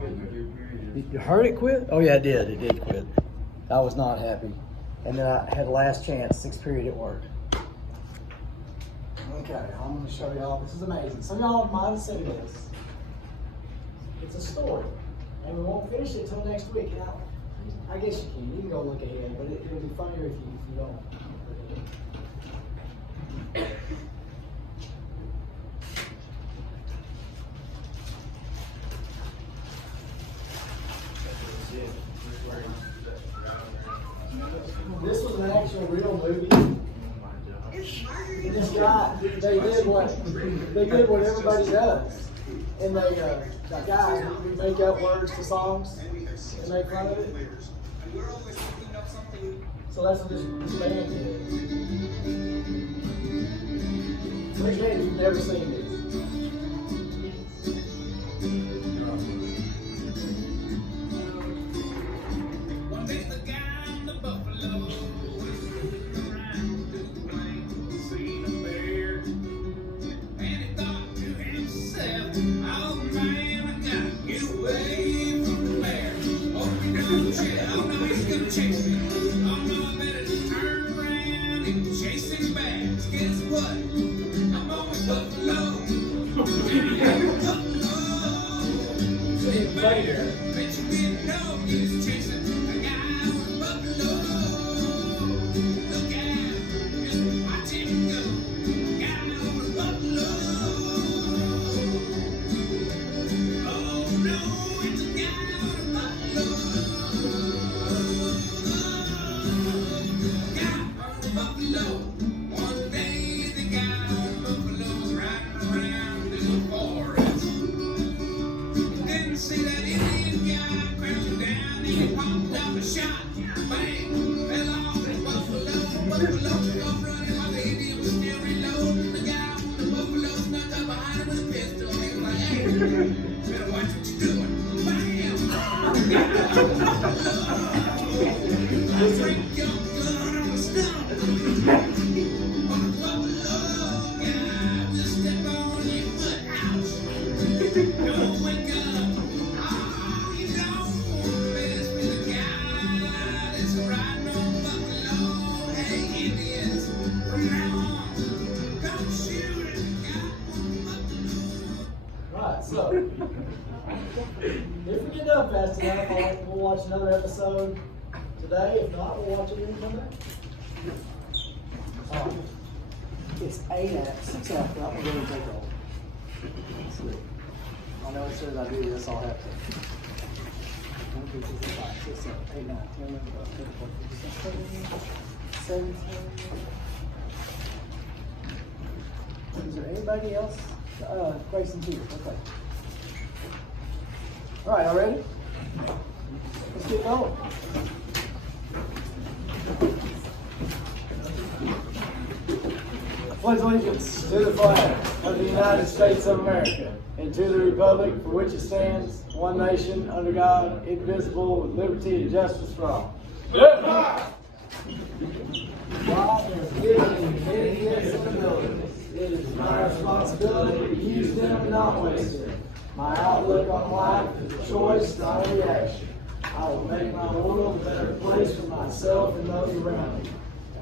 You heard it quit? Oh yeah, it did. It did quit. I was not happy. And then I had the last chance, 6th period at work. Okay, I'm going to show y'all. This is amazing. Some of y'all might have seen this. It's a story. And we won't finish it until next week. And I guess you can. You can go look ahead, but it'll be funnier if you don't. This was an actual real movie. And this guy, they did what everybody does. And they, that guy, would make up words to songs and make fun of it. So that's what this band did. Which band you've never seen this? So, if we get done fast enough, we'll watch another episode today. If not, we'll watch it when we come back. It's 8 acts, 6 acts. I'm going to take all. I know as soon as I do this, I'll have to. 1, 2, 3, 4, 5, 6, 7, 8, 9, 10, 11, 12, 13, 14, 15, 16, 17. Is there anybody else? Grace and Peter. Okay. All right, all ready? Let's get going. I pledge allegiance to the flag of the United States of America and to the republic for which it stands, one nation, under God, indivisible, with liberty and justice for all. God has given me many gifts and abilities. It is my responsibility to use them and not waste them. My outlook on life is a choice, not a reaction. I will make my world a better place for myself and those around me.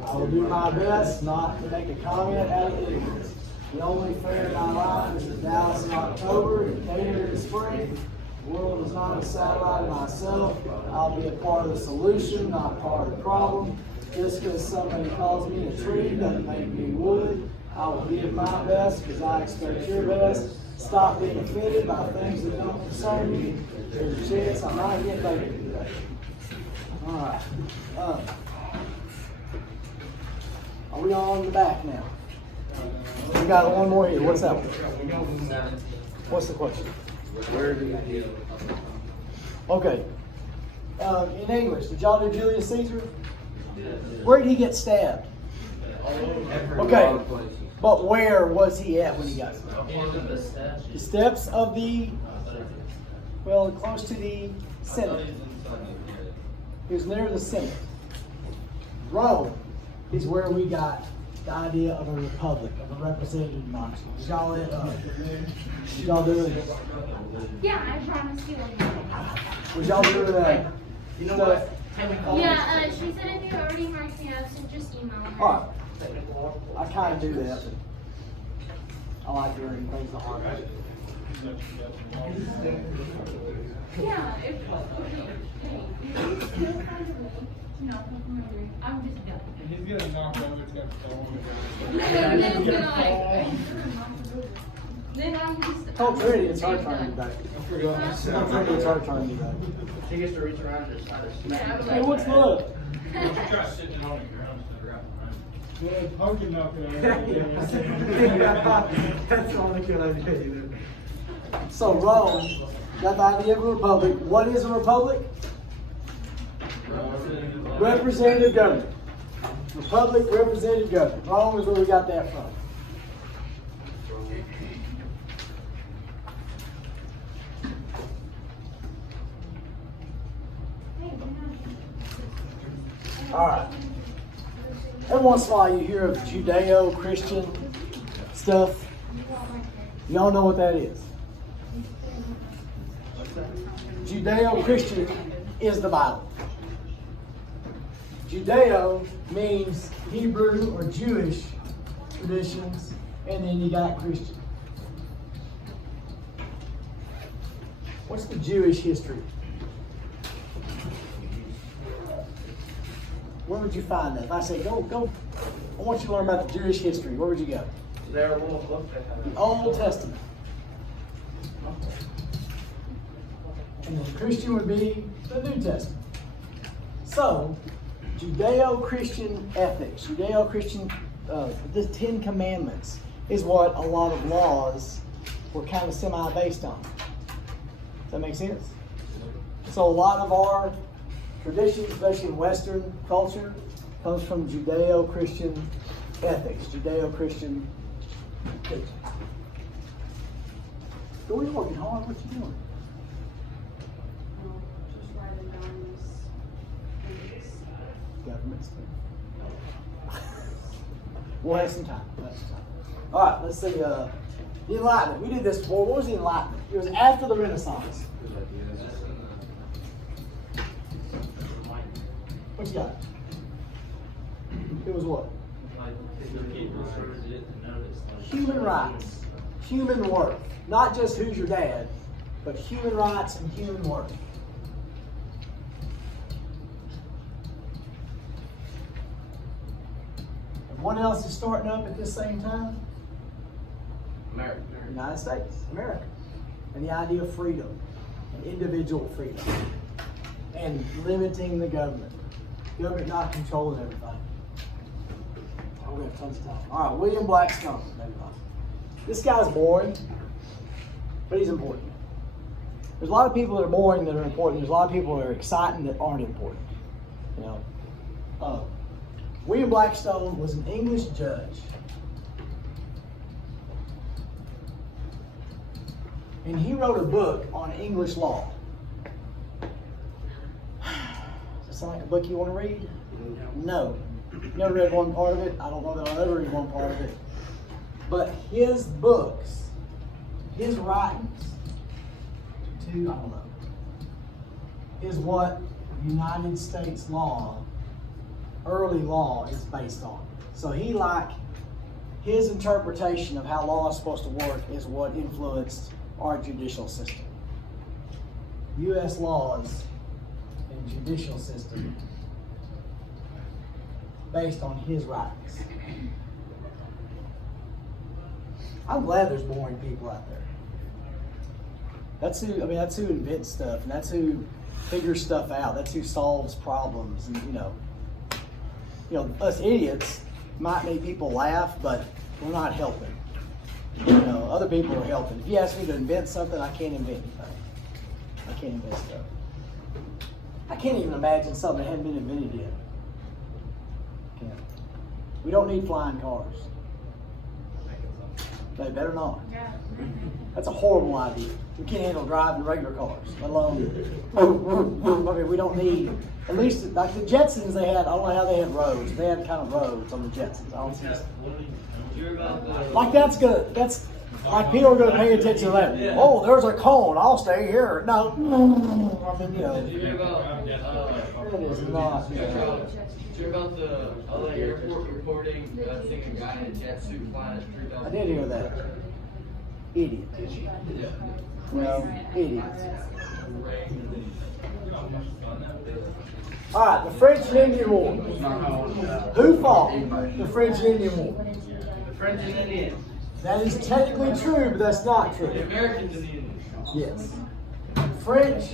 I will do my best not to make a comment out of ignorance. The only fair in my life is the Dallas in October and Cater in spring. The world is not a satellite of myself. I'll be a part of the solution, not part of the problem. Just because somebody calls me a tree doesn't make me wood. I will give my best because I expect your best. Stop being offended by things that don't concern me. There's a chance I might get later today. All right. Are we on the back now? We got one more here. What's that one? What's the question? Where do you get? Okay. In English, did y'all do Julius Caesar? Where did he get stabbed? Okay. But where was he at when he got stabbed? The steps of the, well, close to the Senate. He was near the Senate. Rome is where we got the idea of a republic, of a representative democracy. Did y'all do it? Yeah, I promise you. Was y'all doing that? You know what? Yeah, she said if you already marked me up, so just email her. Alright. I kind of do that, but I like doing things the hard way. Yeah, if you still find a way to not look familiar, I'm just done. He's gonna knock over his next phone. And then it's gonna like, then I'm just. Tell Trinity it's her turn today. I forgot. Tell Trinity it's her turn today. She gets to reach around and just try to smack Hey, what's up? Try sitting on the ground instead of right behind. Yeah, poking knocking That's all I can idea. So Rome got the idea of a republic. What is a republic? Representative government. Republic, representative government. Rome is where we got that from. All right. Every once in a while you hear of Judeo-Christian stuff. Y'all know what that is. Judeo-Christian is the Bible. Judeo means Hebrew or Jewish traditions, and then you got Christian. What's the Jewish history? Where would you find that? If I say, go, I want you to learn about the Jewish history, where would you go? There are little books that have The Old Testament. And the Christian would be the New Testament. So, Judeo-Christian ethics, Judeo-Christian, the 10 Commandments is what a lot of laws were kind of semi-based on. Does that make sense? So a lot of our traditions, especially in Western culture, comes from Judeo-Christian ethics, Judeo-Christian teachings. Are you working hard? What you doing? Just writing down this. Government stuff. We'll have some time. All right, let's see. The Enlightenment. We did this before. What was the Enlightenment? It was after the Renaissance. What you got? It was what? Human rights, human worth. Not just who's your dad, but human rights and human worth. And what else is starting up at this same time? America. United States, America. And the idea of freedom, and individual freedom, and limiting the government. Government not controlling everything. Oh, we have tons of time. All right, William Blackstone. This guy's boring, but he's important. There's a lot of people that are boring that are important. There's a lot of people that are exciting that aren't important. You know, William Blackstone was an English judge. And he wrote a book on English law. Does that sound like a book you want to read? No. Never read one part of it. I don't know that I'll ever read one part of it. But his books, his writings, I don't know, is what United States law, early law, is based on. So his interpretation of how law is supposed to work is what influenced our judicial system. U.S. laws and judicial system based on his writings. I'm glad there's boring people out there. That's who invents stuff, and that's who figures stuff out. That's who solves problems, and you know, us idiots might make people laugh, but we're not helping. You know, other people are helping. If you ask me to invent something, I can't invent anything. I can't invent stuff. I can't even imagine something that hadn't been invented yet. Can't. We don't need flying cars. They better not. Yeah. That's a horrible idea. We can't handle driving regular cars, let alone. Okay, we don't need. At least like the Jetsons, they had. I don't know how they had roads. They had kind of roads on the Jetsons. I don't see. Like that's good. That's Like people are going to pay attention to that. Oh, there's a cone. I'll stay here. No. I mean, you know. Did you hear about, It is not. did you hear about the LA airport reporting, seeing a guy in a jet suit flying at 3,000? I did hear that. Idiot. Yeah. Well, idiots. All right, the French and Indian War. Who fought the French and Indian War? The French and Indians. That is technically true, but that's not The true. Americans and the Indians. Yes. French.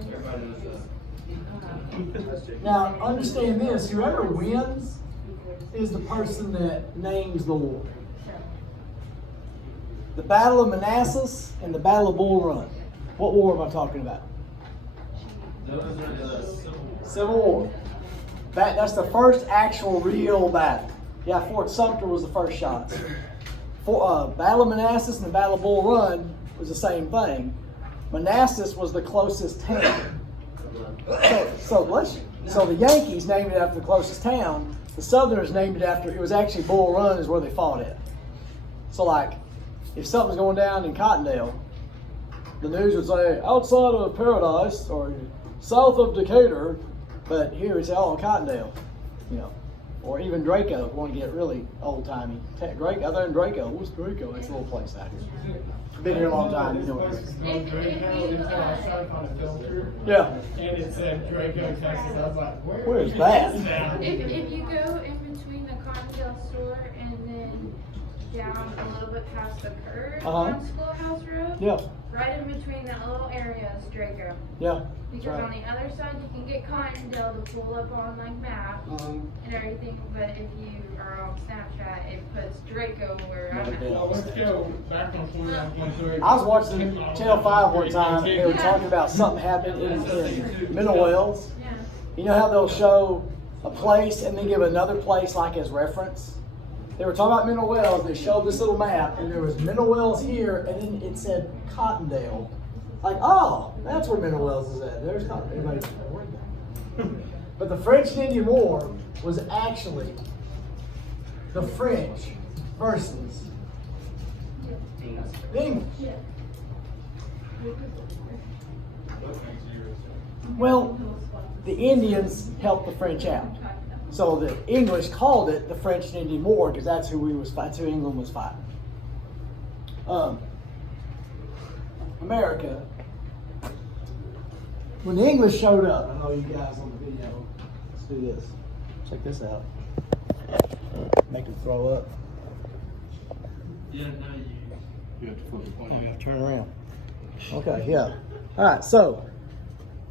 Everybody knows that. Now, understand this: whoever wins is the person that names the war. The Battle of Manassas and the Battle of Bull Run. What war am I talking about? Civil War. That's the first actual real battle. Yeah, Fort Sumter was the first shot. Battle of Manassas and the Battle of Bull Run was the same thing. Manassas was the closest town. So the Yankees named it after the closest town. The Southerners named it after, it was actually Bull Run is where they fought at. So like, if something's going down in Cottondale, the news would say outside of Paradise or south of Decatur, but here it's all Cottondale, you know, or even Draco. If you want to get really old timey, other than Draco, what's Draco? It's a little place out here. Been here a long time, you know what it is. Yeah. And it said Draco, Texas. I was like, Where is that? If you go in between the Cottondale store and then down a little bit past the curve on Schoolhouse Road, Yeah. right in between that little area is Draco. Yeah. Because on the other side you can get Cottondale to pull up on like maps and everything, but if you are on Snapchat, it puts Draco where I'm at. Well, let's go back on 29.3. I was watching Channel 5 one time, and they were talking about something happened in Middle Wales. Yeah. You know how they'll show a place and then give another place like as reference? They were talking about Middle Wales. They showed this little map, and there was Middle Wales here, and then it said Cottondale. Like, oh, that's where Middle Wales is at. There's not anybody. But the French and Indian War was actually the French versus the English. Well, the Indians helped the French out. So the English called it the French and Indian War because that's who England was fighting. America. When the English showed up, I know you guys on the video. Let's do this. Check this out. Make them throw up. Yeah, no, you have to flip the Oh, you gotta turn around. Okay, yeah. All right, so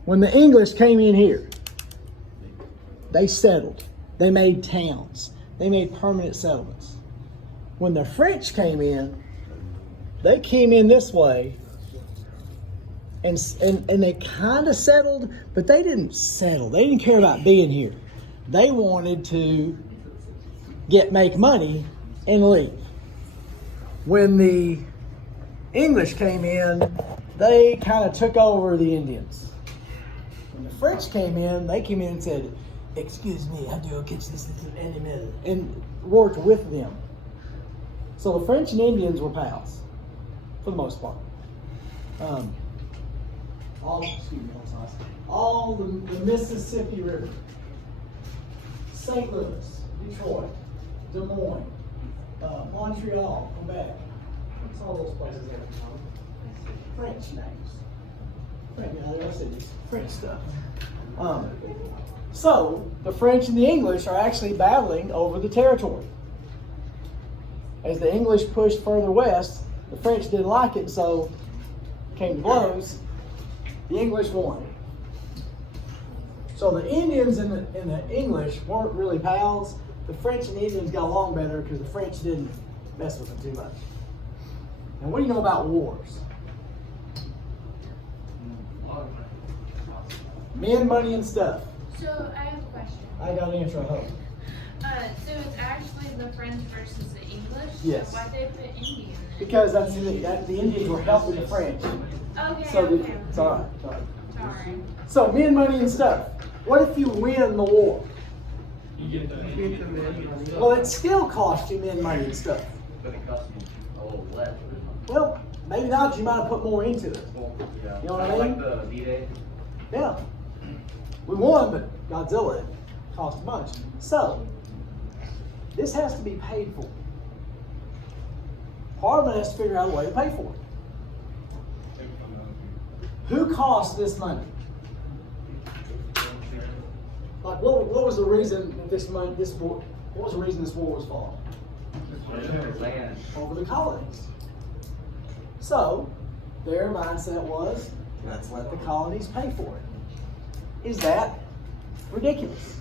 when the English came in here, they settled. They made towns. They made permanent settlements. When the French came in, they came in this way, and they kind of settled, but they didn't settle. They didn't care about being here. They wanted to make money and leave. When the English came in, they kind of took over the Indians. When the French came in, they came in and said, "Excuse me, I have to go catch this any minute," and worked with them. So the French and Indians were pals, for the most part. All the Mississippi River, St. Louis, Detroit, Des Moines, Montreal, Quebec. What's all those places there? French names. French stuff. So the French and the English are actually battling over the territory. As the English pushed further west, the French didn't like it, so came to blows. The English won. So the Indians and the English weren't really pals. The French and the Indians got along better because the French didn't mess with them too much. And what do you know about wars? Men, money, and stuff. So I have a question. I got an answer, I hope. So it's actually the French versus the English? Yes. Why'd they put Indian in? Because the Indians were helping the French. Okay, So okay. it's all right. Sorry. Sorry. So men, money, and stuff. What if you win the war? You get that. Well, it still costs you men, money, and stuff. But it costs me a little less. Well, maybe not. You might have put more into it. Yeah. You know what I mean? Like the D-Day. Yeah. We won, but Godzilla cost a bunch. So, this has to be paid for. Parliament has to figure out a way to pay for it. Who cost this money? Like, what was the reason that what was the reason this war was fought? Land. Over the colonies. So, their mindset was, let's let the colonies pay for it. Is that ridiculous?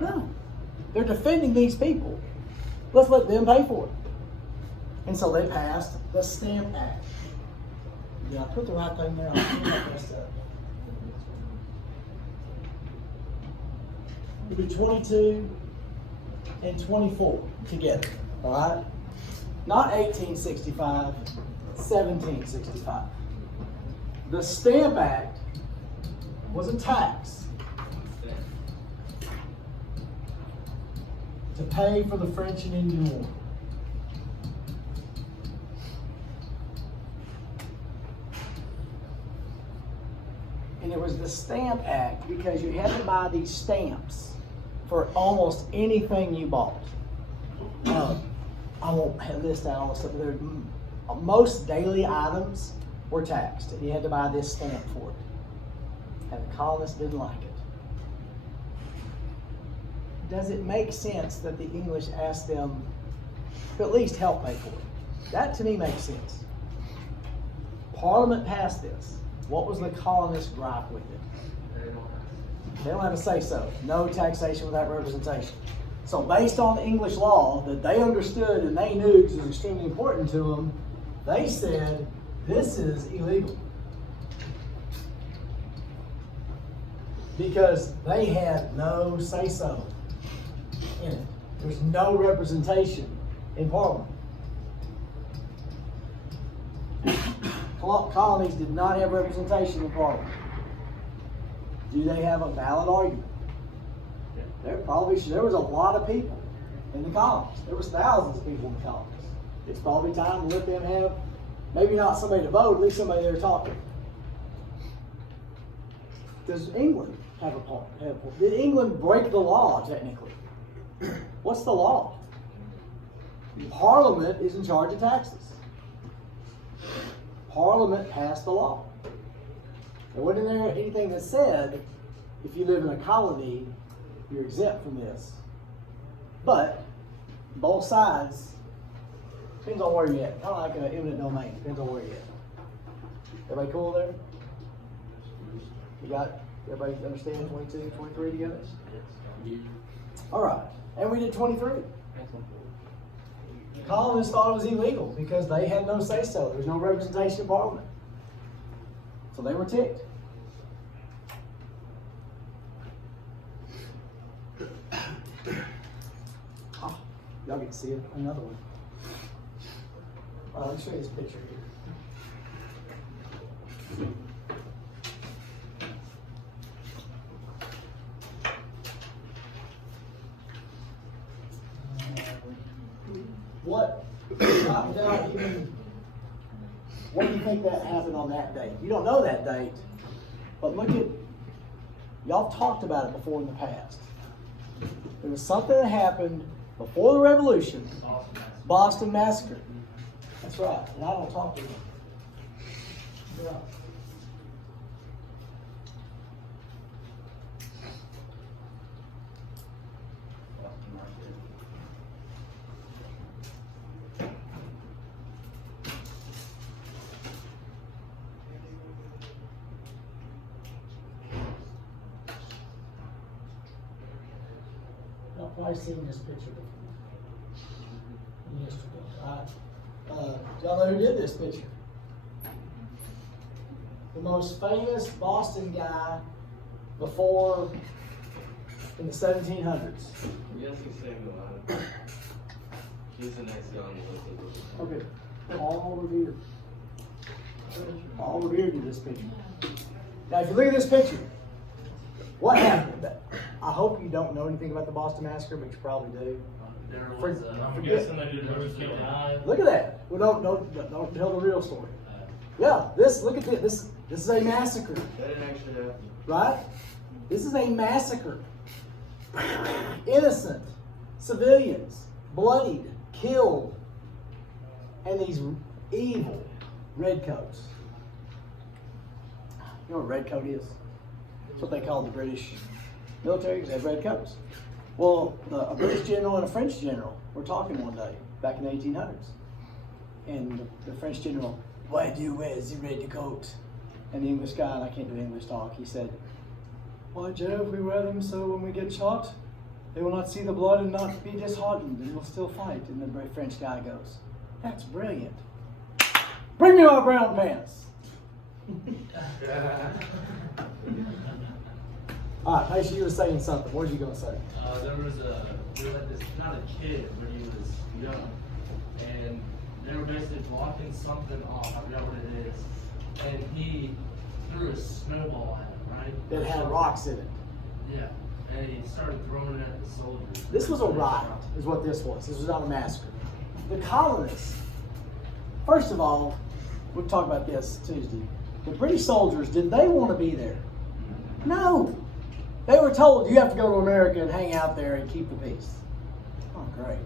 No. They're defending these people. Let's let them pay for it. And so they passed the Stamp Act. Did I put the right thing there? I think I messed up. It'd be 22 and 24 together. All right? Not 1865, 1765. The Stamp Act was a tax to pay for the French and Indian War. And it was the Stamp Act because you had to buy these stamps for almost anything you bought. I won't list out all the stuff. Most daily items were taxed, and you had to buy this stamp for it. And the colonists didn't like it. Does it make sense that the English asked them to at least help pay for it? That to me makes sense. Parliament passed this. What was the colonists' gripe with it? They don't have a say-so. No taxation without representation. So based on English law that they understood and they knew because it was extremely important to them, they said, this is illegal. Because they had no say-so in it. There's no representation in Parliament. Colonies did not have representation in Parliament. Do they have a valid argument? There was a lot of people in the colonies. There was thousands of people in the colonies. It's probably time to let them have, maybe not somebody to vote, at least somebody there talking. Does England have a part? Did England break the law, technically? What's the law? Parliament is in charge of taxes. Parliament passed the law. There wasn't there anything that said, if you live in a colony, you're exempt from this. But both sides, depends on where you're at. Kind of like an eminent domain, depends on where you're at. Everybody cool there? You got, everybody understand 22, 23 together? All right, and we did 23. The colonists thought it was illegal because they had no say-so. There was no representation in Parliament. So they were ticked. Oh, y'all get to see it. Another one. Let me show you this picture here. What do you think that happened on that date? You don't know that date, but look at, y'all talked about it before in the past. There was something that happened before the Revolution, Boston Massacre. That's right, and I don't talk to them. Yeah. I've probably seen this picture before. Yesterday. Y'all know who did this picture? The most famous Boston guy before in the 1700s. Yes, he's saying a lot. He's the next guy on the list. Okay. Paul Revere. Paul Revere did this picture. Now, if you look at this picture, what happened? I hope you don't know anything about the Boston Massacre, but you probably do. there was I'm guessing they did Rose King. Look at that. Well, don't tell the real story. Yeah, look at this. This is a massacre, That didn't actually happen. right? This is a massacre. Innocent civilians, bloodied, killed, and these evil redcoats. You know what a redcoat is? That's what they call the British military. They have redcoats. Well, a British general and a French general were talking one day back in the 1800s, and the French general, "Why do you wear the red coat?" And the English guy, and I can't do English talk, he said, "Why, Joe, we wear them so when we get shot, they will not see the blood and not be disheartened, and will still fight." And the French guy goes, "That's brilliant. Bring me my brown pants." All right, Mason, you were saying something. What were you going to say? We had this, not a kid, but he was young, and they were basically blocking something off, I forgot what it is, and he threw a snowball at it, right? That had rocks in it. Yeah, and he started throwing it at the soldiers. This was a riot, is what this was. This was not a massacre. The colonists, first of all, we'll talk about this Tuesday. The British soldiers, did they want to be there? No. They were told, you have to go to America and hang out there and keep the peace. Oh, great.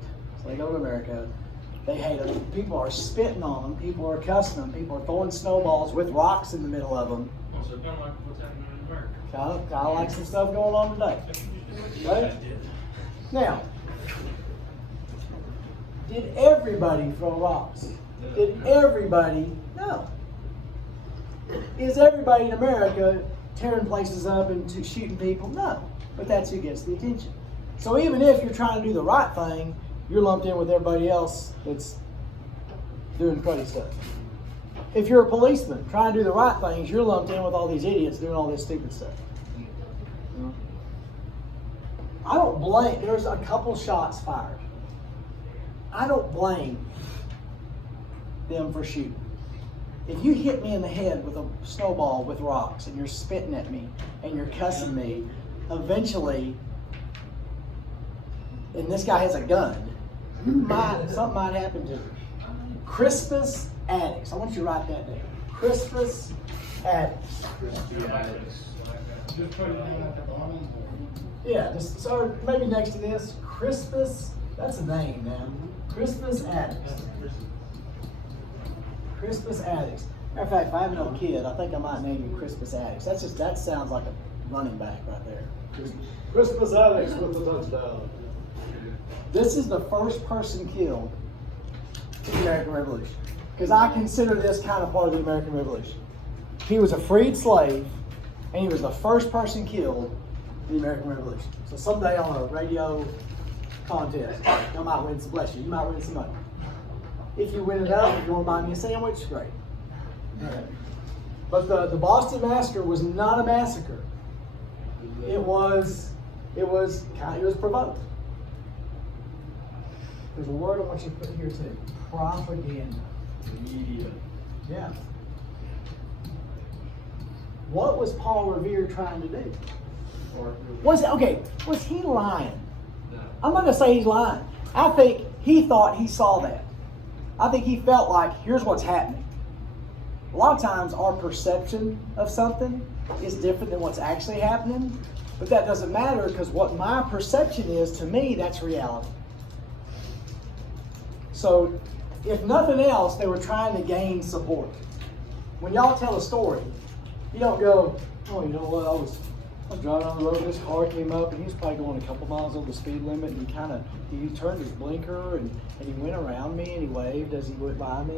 So they go to America. They hate them. People are spitting on them. People are cussing them. People are throwing snowballs with rocks in the middle of them. Oh, so kind of like what's happening in America. Kind of like some stuff going on today. Right? Now, did everybody throw rocks? Did everybody? No. Is everybody in America tearing places up and shooting people? No. But that's who gets the attention. So even if you're trying to do the right thing, you're lumped in with everybody else that's doing cruddy stuff. If you're a policeman trying to do the right things, you're lumped in with all these idiots doing all this stupid stuff. I don't blame, there's a couple shots fired. I don't blame them for shooting. If you hit me in the head with a snowball with rocks and you're spitting at me and you're cussing me, eventually, and this guy has a gun, something might happen to him. Crispus Attucks. I want you to write that down. Crispus Attucks. Just put it down at the bottom. Yeah, just so maybe next to this, Crispus. That's a name, man. Crispus Attucks. Crispus Attucks. Matter of fact, if I have an old kid, I think I might name you Crispus Attucks. That sounds like a running back right there. Crispus Attucks with the touchdown. This is the first person killed in the American Revolution. Because I consider this kind of part of the American Revolution. He was a freed slave, and he was the first person killed in the American Revolution. So someday on a radio contest, you might win some, bless you, you might win some money. If you win it up, if you want to buy me a sandwich, great. Okay. But the Boston Massacre was not a massacre. It was provoked. There's a word I want you to put here too. Propaganda. Media. Yeah. What was Paul Revere trying to do? Was he lying? No. I'm not going to say he's lying. I think he thought he saw that. I think he felt like, here's what's happening. A lot of times our perception of something is different than what's actually happening, but that doesn't matter because what my perception is, to me, that's reality. So, if nothing else, they were trying to gain support. When y'all tell a story, you don't go, oh, you know what, I was driving on the road, this car came up, and he was probably going a couple miles over the speed limit, and he turned his blinker, and he went around me, and he waved as he went by me,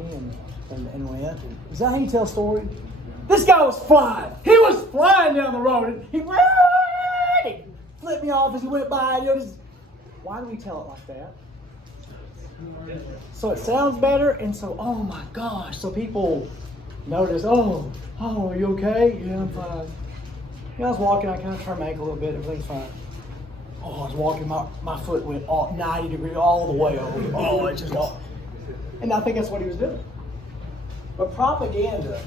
and went. Is that how you tell a story? This guy was flying. He was flying down the road, and he flipped me off as he went by. Why do we tell it like that? So it sounds better, and so, oh my gosh, so people notice, oh, are you okay? Yeah, I'm fine. Yeah, I was walking, I kind of turned my ankle a little bit, everything's fine. Oh, I was walking, my foot went 90 degrees all the way over. Oh, it's just all. And I think that's what he was doing. But propaganda,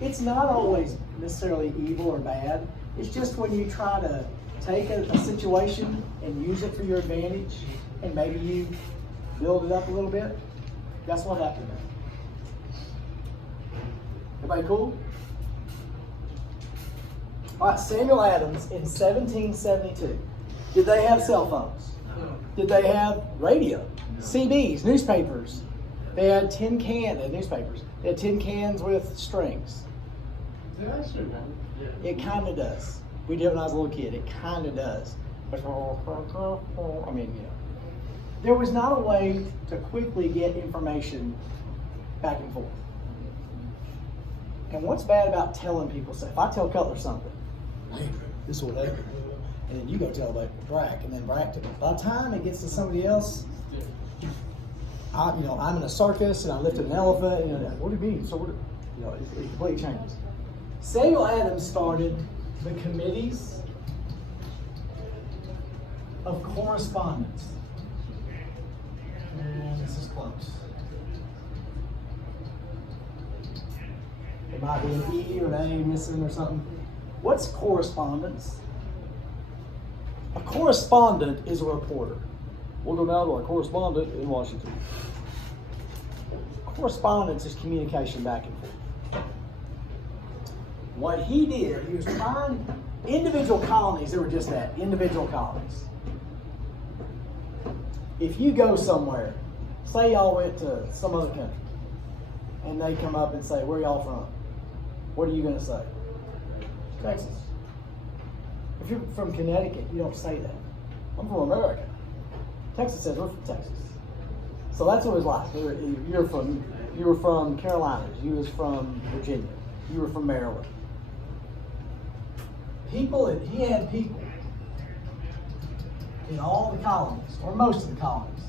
it's not always necessarily evil or bad. It's just when you try to take a situation and use it for your advantage, and maybe you build it up a little bit. That's what happened. Everybody cool? All right, Samuel Adams in 1772. Did they have cell phones? Did they have radio, CBs, newspapers? They had newspapers. They had tin cans with strings. It kind of does. We did it when I was a little kid. It kind of does. I mean, you know. There was not a way to quickly get information back and forth. And what's bad about telling people stuff? If I tell Cutler something, hey, this is what happened. And then you go tell Brack, and then Brack to me. By the time it gets to somebody else, I'm in a circus and I lifted an elephant. And what do you mean? So what? It completely changes. Samuel Adams started the committees of correspondence. And this is close. It might be an E or an A missing or something. What's correspondence? A correspondent is a reporter. We'll go now to our correspondent in Washington. Correspondence is communication back and forth. What he did, he was trying, individual colonies, they were just that, individual colonies. If you go somewhere, say y'all went to some other country, and they come up and say, where y'all from? What are you going to say? Texas. If you're from Connecticut, you don't say that. I'm from America. Texas says we're from Texas. So that's what it was like. You were from Carolinas. You was from Virginia. You were from Maryland. He had people in all the colonies, or most of the colonies,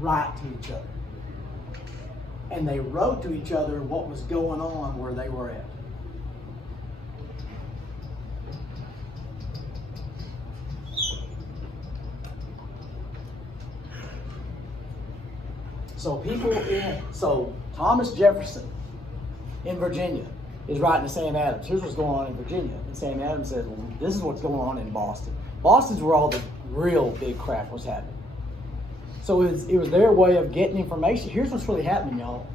write to each other. And they wrote to each other what was going on where they were at. So Thomas Jefferson in Virginia is writing to Sam Adams. Here's what's going on in Virginia. And Sam Adams says, well, this is what's going on in Boston. Boston's where all the real big crap was happening. So it was their way of getting information. Here's what's really happening, y'all.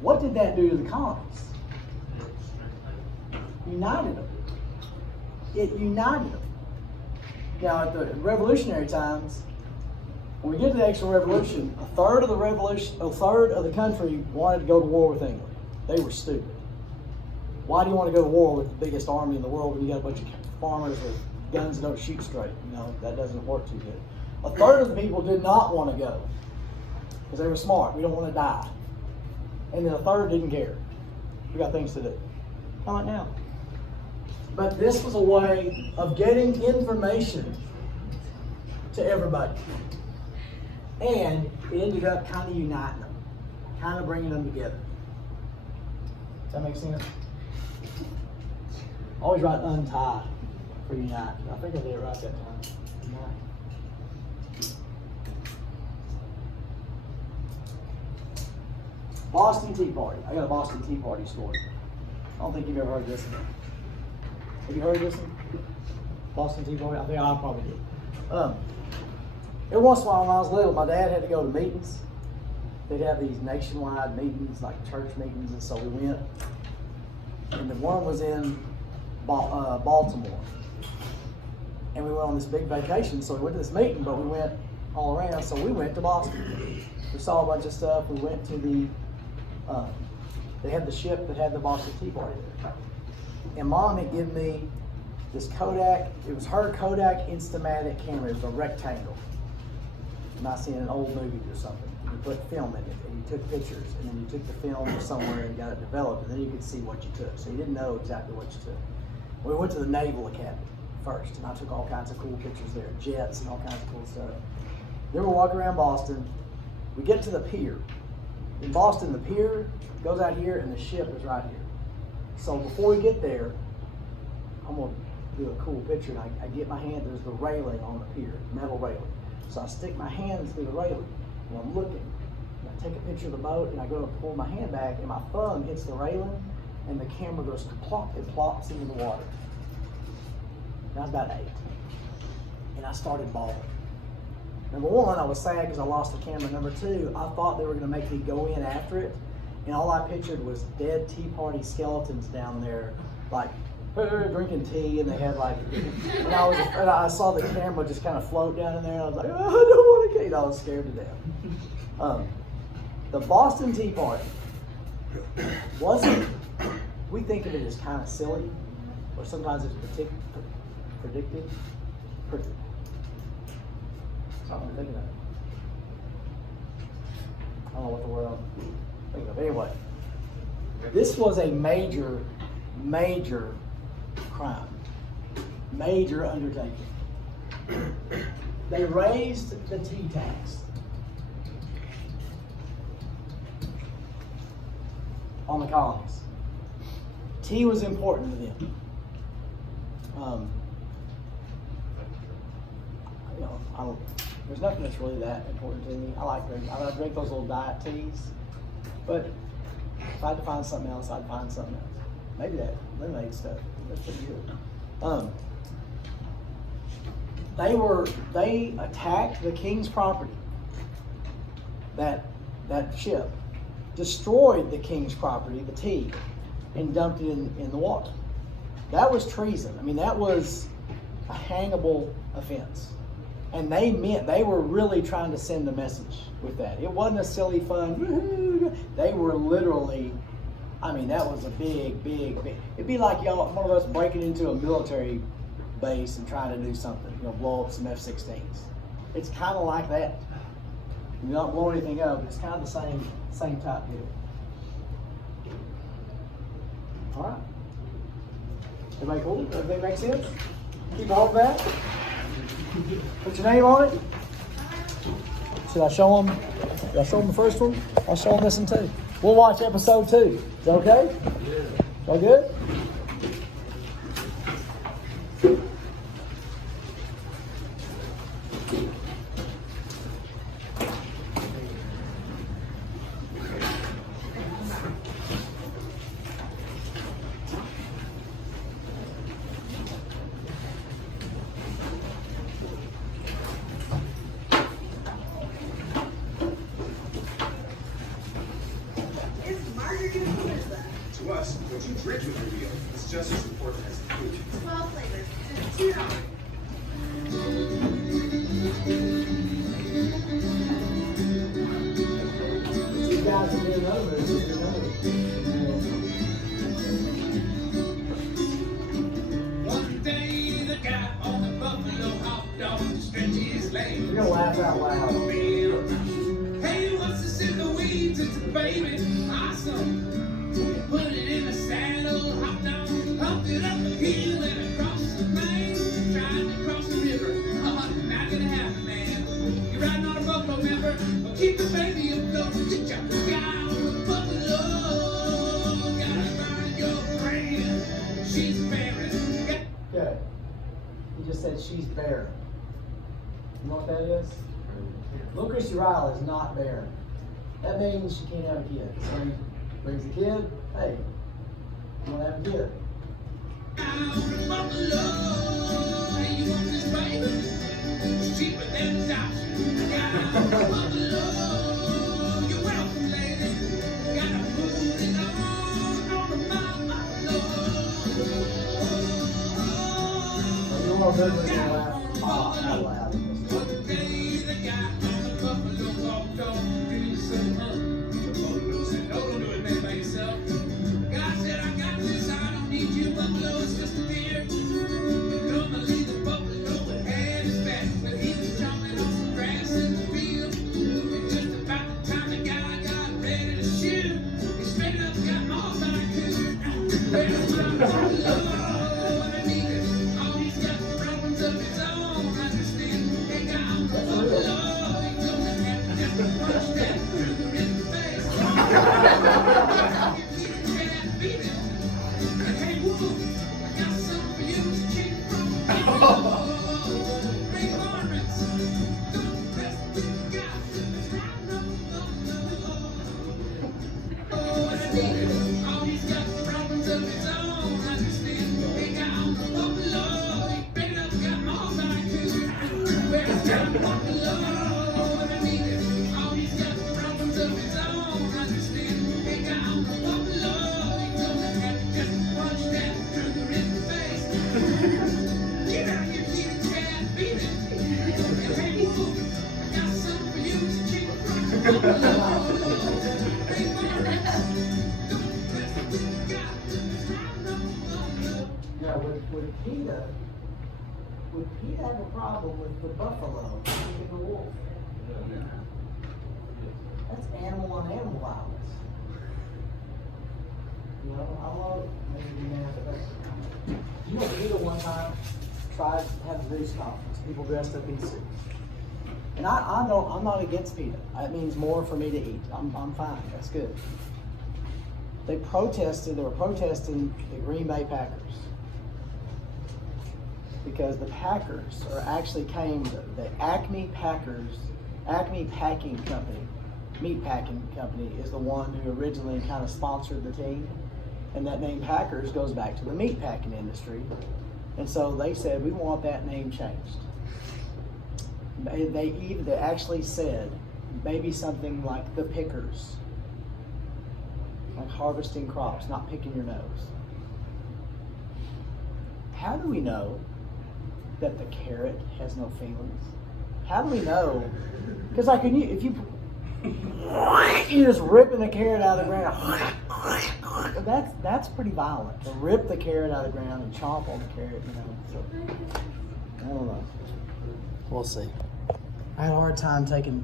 What did that do to the colonies? United them. It united them. Now, at the revolutionary times, when we get to the actual revolution, a third of the country wanted to go to war with England. They were stupid. Why do you want to go to war with the biggest army in the world when you got a bunch of farmers with guns that don't shoot straight? That doesn't work too good. A third of the people did not want to go because they were smart. We don't want to die. And then a third didn't care. We got things to do. How about now? But this was a way of getting information to everybody. And it ended up kind of uniting them, kind of bringing them together. Does that make sense? Always write untie for unite. I think I did it right that time. Unite. Boston Tea Party. I got a Boston Tea Party story. I don't think you've ever heard this one. Have you heard this one? Boston Tea Party? I think I probably did. Every once in a while when I was little, my dad had to go to meetings. They'd have these nationwide meetings, like church meetings, and so we went. And the one was in Baltimore. And we went on this big vacation, so we went to this meeting, but we went all around, so we went to Boston. We saw a bunch of stuff. We went to they had the ship that had the Boston Tea Party there. And Mom had given me this Kodak, it was her Kodak Instamatic camera, it was a rectangle. You might see in an old movie or something. You put film in it, and you took pictures, and then you took the film somewhere and got it developed, and then you could see what you took. So you didn't know exactly what you took. We went to the Naval Academy first, and I took all kinds of cool pictures there, jets and all kinds of cool stuff. Then we walk around Boston. We get to the pier. In Boston, the pier goes out here, and the ship is right here. So before we get there, I'm going to do a cool picture, and I get my hand, there's the railing on the pier, metal railing. So I stick my hands through the railing, and I'm looking. And I take a picture of the boat, and I go to pull my hand back, and my thumb hits the railing, and the camera goes plop, it plops into the water. And I was about 8. And I started bawling. Number one, I was sad because I lost the camera. Number two, I thought they were going to make me go in after it. And all I pictured was dead Tea Party skeletons down there, like drinking tea, and they had like, and I saw the camera just kind of float down in there, and I was like, oh, I don't want to get, I was scared to death. The Boston Tea Party wasn't, we think of it as kind of silly, or sometimes it's predictive. Something I'm thinking of. I don't know what the word I'm thinking of. Anyway, this was a major crime, major undertaking. They raised the tea tax on the colonies. Tea was important to them. There's nothing that's really that important to me. I drink those little diet teas, but if I had to find something else, I'd find something else. Maybe that lemonade stuff. That's pretty good. They attacked the king's property. That ship destroyed the king's property, the tea, and dumped it in the water. That was treason. I mean, that was a hangable offense. And they were really trying to send a message with that. It wasn't a silly fun, woo-hoo. They were literally, I mean, that was a big. It'd be like one of us breaking into a military base and trying to do something, blow up some F-16s. It's kind of like that. You don't blow anything up, it's kind of the same type deal. All right. Everybody cool? Everything make sense? Keep all of that. Put your name on it. Should I show them? Did I show them the first one? I'll show them this one too. We'll watch episode 2. Is that okay? Yeah. All good? To us, what you drink with your meal is just as important as the food. 12 flavors, just $2. You guys will be another movie. One day the guy on the buffalo hot dog stretched his legs. You're gonna laugh out loud. Hey, what's this in the weeds? It's a baby. Awesome. Put it in a saddle, hopped down, humped it up the hill and across the main. Tried to cross the river. Not gonna happen, man. You're riding on a buffalo, member. Well, keep the baby afloat. Get your guy on the buffalo. Gotta find your friend. She's barren. Okay. He just said she's barren. You know what that is? Lucas Uriah is not barren. That means she can't have a kid. So he brings a kid. Hey, you want to have a kid? Buffalo, you want this baby? It's cheaper than adoption. Buffalo, you're welcome, lady. Gotta put it on my buffalo. You're more good when you laugh out loud. One day the guy on the buffalo walked off. Really so the buffalo said, no, don't do it, man, by yourself. God said, I got this, I don't need you, buffalo, it's just a deer. Normally the buffalo would have his back, but he was jumping on some grass in the field. And just about the time the guy got ready to shoot, he straight up got off and I couldn't. There's my buffalo, and I need it. All he's got problems of his own, I understand. Hey, guy, I'm the buffalo, he doesn't have to punch that through in the face. Problems Yeah, would PETA have a problem with the buffalo eating the wolf? That's animal on animal violence. You know, I don't know, maybe we may have to. You know, PETA one time tried to have a news conference, people dressed up in suits. And I know I'm not against PETA. It means more for me to eat. I'm fine. That's good. They were protesting the Green Bay Packers. Because the Packers the Acme Packing Company, meat packing company, is the one who originally kind of sponsored the team. And that name Packers goes back to the meat packing industry. And so they said, we want that name changed. They actually said maybe something like the pickers. Like harvesting crops, not picking your nose. How do we know that the carrot has no feelings? How do we know? Because like if you just ripping the carrot out of the ground, that's pretty violent. To rip the carrot out of the ground and chomp on the carrot, you know. So I don't know. We'll see. I had a hard time taking